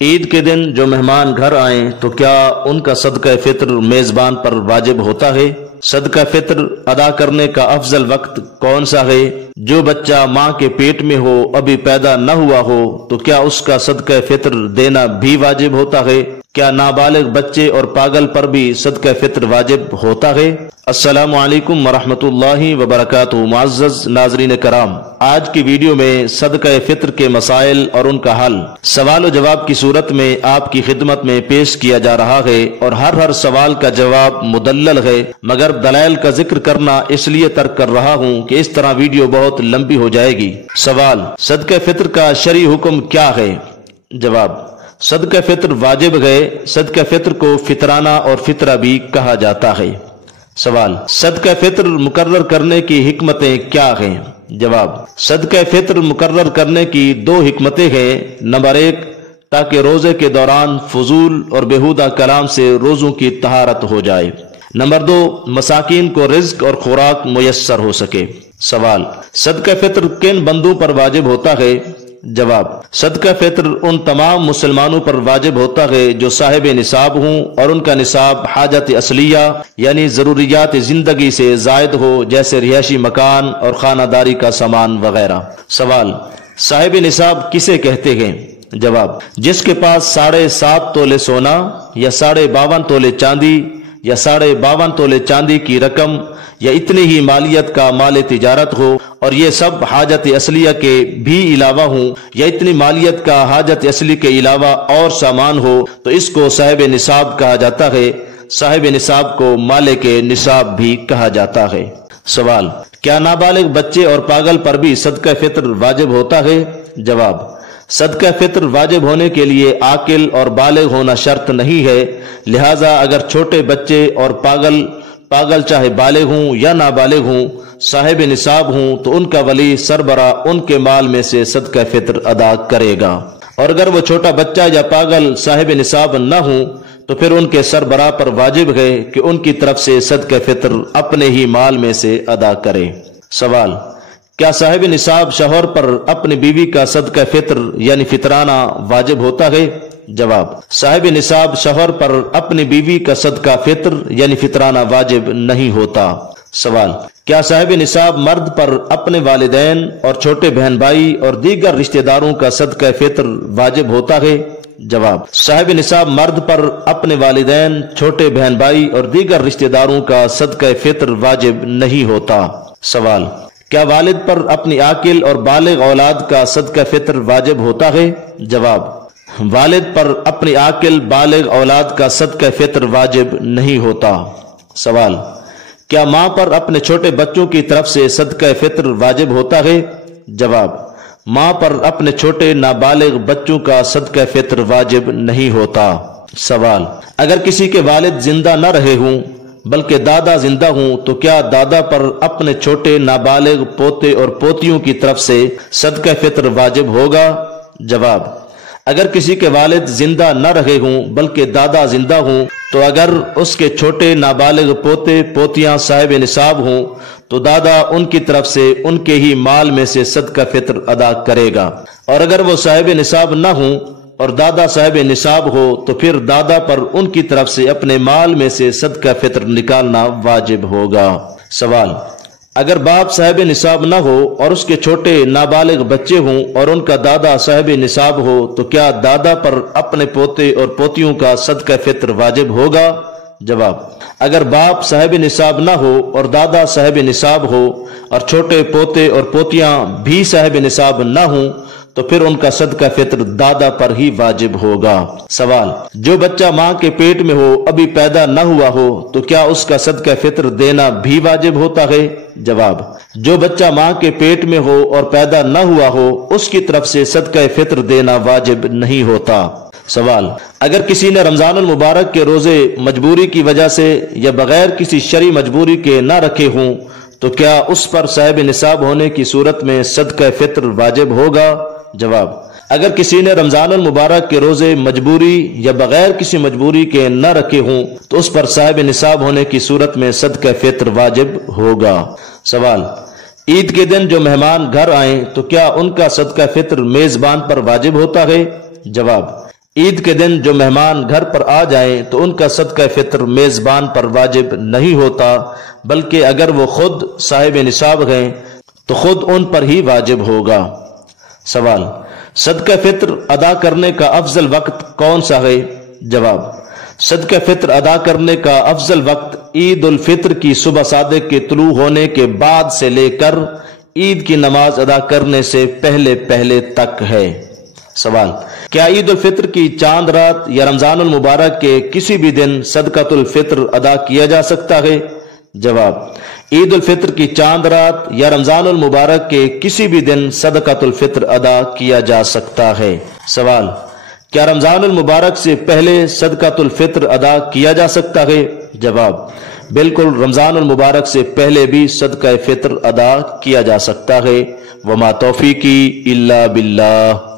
عید کے دن جو مہمان گھر آئیں تو کیا ان کا صدقہ فطر میزبان پر واجب ہوتا ہے؟ صدقہ فطر ادا کرنے کا افضل وقت کون سا ہے؟ جو بچہ ماں کے پیٹ میں ہو، ابھی پیدا نہ ہوا ہو، تو کیا اس کا صدقہ فطر دینا بھی واجب ہوتا ہے؟ کیا نابالغ بچے اور پاگل پر بھی صدقہ فطر واجب ہوتا ہے؟ السلام علیکم ورحمۃ اللہ وبرکاتہ۔ معزز ناظرین کرام، آج کی ویڈیو میں صدقہ فطر کے مسائل اور ان کا حل سوال و جواب کی صورت میں آپ کی خدمت میں پیش کیا جا رہا ہے، اور ہر سوال کا جواب مدلل ہے، مگر دلائل کا ذکر کرنا اس لیے ترک کر رہا ہوں کہ اس طرح ویڈیو بہت لمبی ہو جائے گی۔ سوال: صدقہ فطر کا شرعی حکم کیا ہے؟ جواب: صدقہ فطر واجب ہے۔ صدقہ فطر کو فطرانہ اور فطرہ بھی کہا جاتا ہے۔ سوال: صدقہ فطر مقرر کرنے کی حکمتیں کیا ہیں؟ جواب: صدقہ فطر مقرر کرنے کی دو حکمتیں ہیں۔ نمبر 1، تاکہ روزے کے دوران فضول اور بیہودہ کلام سے روزوں کی طہارت ہو جائے۔ نمبر 2، مساکین کو رزق اور خوراک میسر ہو سکے۔ سوال: صدقہ فطر کن بندوں پر واجب ہوتا ہے؟ جواب: صدقہ فطر ان تمام مسلمانوں پر واجب ہوتا ہے جو صاحب نصاب ہوں اور ان کا نصاب حاجت اصلیہ یعنی ضروریات زندگی سے زائد ہو، جیسے رہائشی مکان اور خانہ داری کا سامان وغیرہ۔ سوال: صاحب نصاب کسے کہتے ہیں؟ جواب: جس کے پاس 7.5 تولے سونا یا 52.5 تولے چاندی یا 52.5 تولے چاندی کی رقم یا اتنی ہی مالیت کا مال تجارت ہو، اور یہ سب حاجت اصلیہ کے بھی علاوہ ہوں، یا اتنی مالیت کا حاجت اصلی کے علاوہ اور سامان ہو، تو اس کو صاحب نصاب کہا جاتا ہے۔ صاحب نصاب کو مالک نصاب بھی کہا جاتا ہے۔ سوال: کیا نابالغ بچے اور پاگل پر بھی صدقہ فطر واجب ہوتا ہے؟ جواب: صدقہ فطر واجب ہونے کے لیے عاقل اور بالغ ہونا شرط نہیں ہے، لہذا اگر چھوٹے بچے اور پاگل چاہے بالغ ہوں یا نابالغ ہوں، صاحب نصاب ہوں، تو ان کا ولی سربراہ ان کے مال میں سے صدقہ فطر ادا کرے گا، اور اگر وہ چھوٹا بچہ یا پاگل صاحب نصاب نہ ہوں تو پھر ان کے سربراہ پر واجب ہے کہ ان کی طرف سے صدقہ فطر اپنے ہی مال میں سے ادا کرے۔ سوال: کیا صاحب نصاب شوہر پر اپنی بیوی کا صدقہ فطر یعنی فطرانہ واجب ہوتا ہے؟ جواب: صاحب نصاب شوہر پر اپنی بیوی کا صدقہ فطر یعنی فطرانہ واجب نہیں ہوتا۔ سوال: کیا صاحب نصاب مرد پر اپنے والدین اور چھوٹے بہن بھائی اور دیگر رشتہ داروں کا صدقہ فطر واجب ہوتا ہے؟ جواب: صاحب نصاب مرد پر اپنے والدین، چھوٹے بہن بھائی اور دیگر رشتہ داروں کا صدقہ فطر واجب نہیں ہوتا۔ سوال: کیا والد پر اپنی عاقل اور بالغ اولاد کا صدقہ فطر واجب ہوتا ہے؟ جواب: والد پر اپنی عاقل بالغ اولاد کا صدقہ فطر واجب نہیں ہوتا۔ سوال: کیا ماں پر اپنے چھوٹے بچوں کی طرف سے صدقہ فطر واجب ہوتا ہے؟ جواب: ماں پر اپنے چھوٹے نابالغ بچوں کا صدقہ فطر واجب نہیں ہوتا۔ سوال: اگر کسی کے والد زندہ نہ رہے ہوں بلکہ دادا زندہ ہوں تو کیا دادا پر اپنے چھوٹے نابالغ پوتے اور پوتیوں کی طرف سے صدقہ فطر واجب ہوگا؟ جواب: اگر کسی کے والد زندہ نہ رہے ہوں بلکہ دادا زندہ ہوں تو اگر اس کے چھوٹے نابالغ پوتے پوتیاں صاحب نصاب ہوں تو دادا ان کی طرف سے ان کے ہی مال میں سے صدقہ فطر ادا کرے گا، اور اگر وہ صاحب نصاب نہ ہوں اور دادا صاحب نصاب ہو تو پھر دادا پر ان کی طرف سے اپنے مال میں سے صدقہ فطر نکالنا واجب ہوگا۔ سوال: اگر باپ صاحب نصاب نہ ہو اور اس کے چھوٹے نابالغ بچے ہوں اور ان کا دادا صاحب نصاب ہو تو کیا دادا پر اپنے پوتے اور پوتیوں کا صدقہ فطر واجب ہوگا؟ جواب: اگر باپ صاحب نصاب نہ ہو اور دادا صاحب نصاب ہو اور چھوٹے پوتے اور پوتیاں بھی صاحب نصاب نہ ہوں تو پھر ان کا صدقہ فطر دادا پر ہی واجب ہوگا۔ سوال: جو بچہ ماں کے پیٹ میں ہو، ابھی پیدا نہ ہوا ہو، تو کیا اس کا صدقہ فطر دینا بھی واجب ہوتا ہے؟ جواب: جو بچہ ماں کے پیٹ میں ہو اور پیدا نہ ہوا ہو، اس کی طرف سے صدقہ فطر دینا واجب نہیں ہوتا۔ سوال: اگر کسی نے رمضان المبارک کے روزے مجبوری کی وجہ سے یا بغیر کسی شرعی مجبوری کے نہ رکھے ہوں تو کیا اس پر صاحب نصاب ہونے کی صورت میں صدقہ فطر واجب ہوگا؟ جواب: اگر کسی نے رمضان المبارک کے روزے مجبوری یا بغیر کسی مجبوری کے نہ رکھے ہوں تو اس پر صاحب نصاب ہونے کی صورت میں صدقہ فطر واجب ہوگا۔ سوال: عید کے دن جو مہمان گھر آئیں تو کیا ان کا صدقہ فطر میزبان پر واجب ہوتا ہے؟ جواب: عید کے دن جو مہمان گھر پر آ جائیں تو ان کا صدقہ فطر میزبان پر واجب نہیں ہوتا، بلکہ اگر وہ خود صاحب نصاب ہیں تو خود ان پر ہی واجب ہوگا۔ سوال: صدقہ فطر ادا کرنے کا افضل وقت کون سا ہے؟ جواب: صدقہ فطر ادا کرنے کا افضل وقت عید الفطر کی صبح صادق کے طلوع ہونے کے بعد سے لے کر عید کی نماز ادا کرنے سے پہلے تک ہے۔ سوال: کیا عید الفطر کی چاند رات یا رمضان المبارک کے کسی بھی دن صدقۃ الفطر ادا کیا جا سکتا ہے؟ جواب: عید الفطر کی چاند رات یا رمضان المبارک کے کسی بھی دن صدقۃ الفطر ادا کیا جا سکتا ہے۔ سوال: کیا رمضان المبارک سے پہلے صدقۃ الفطر ادا کیا جا سکتا ہے؟ جواب: بالکل، رمضان المبارک سے پہلے بھی صدقہ فطر ادا کیا جا سکتا ہے۔ وما توفیقی الا باللہ۔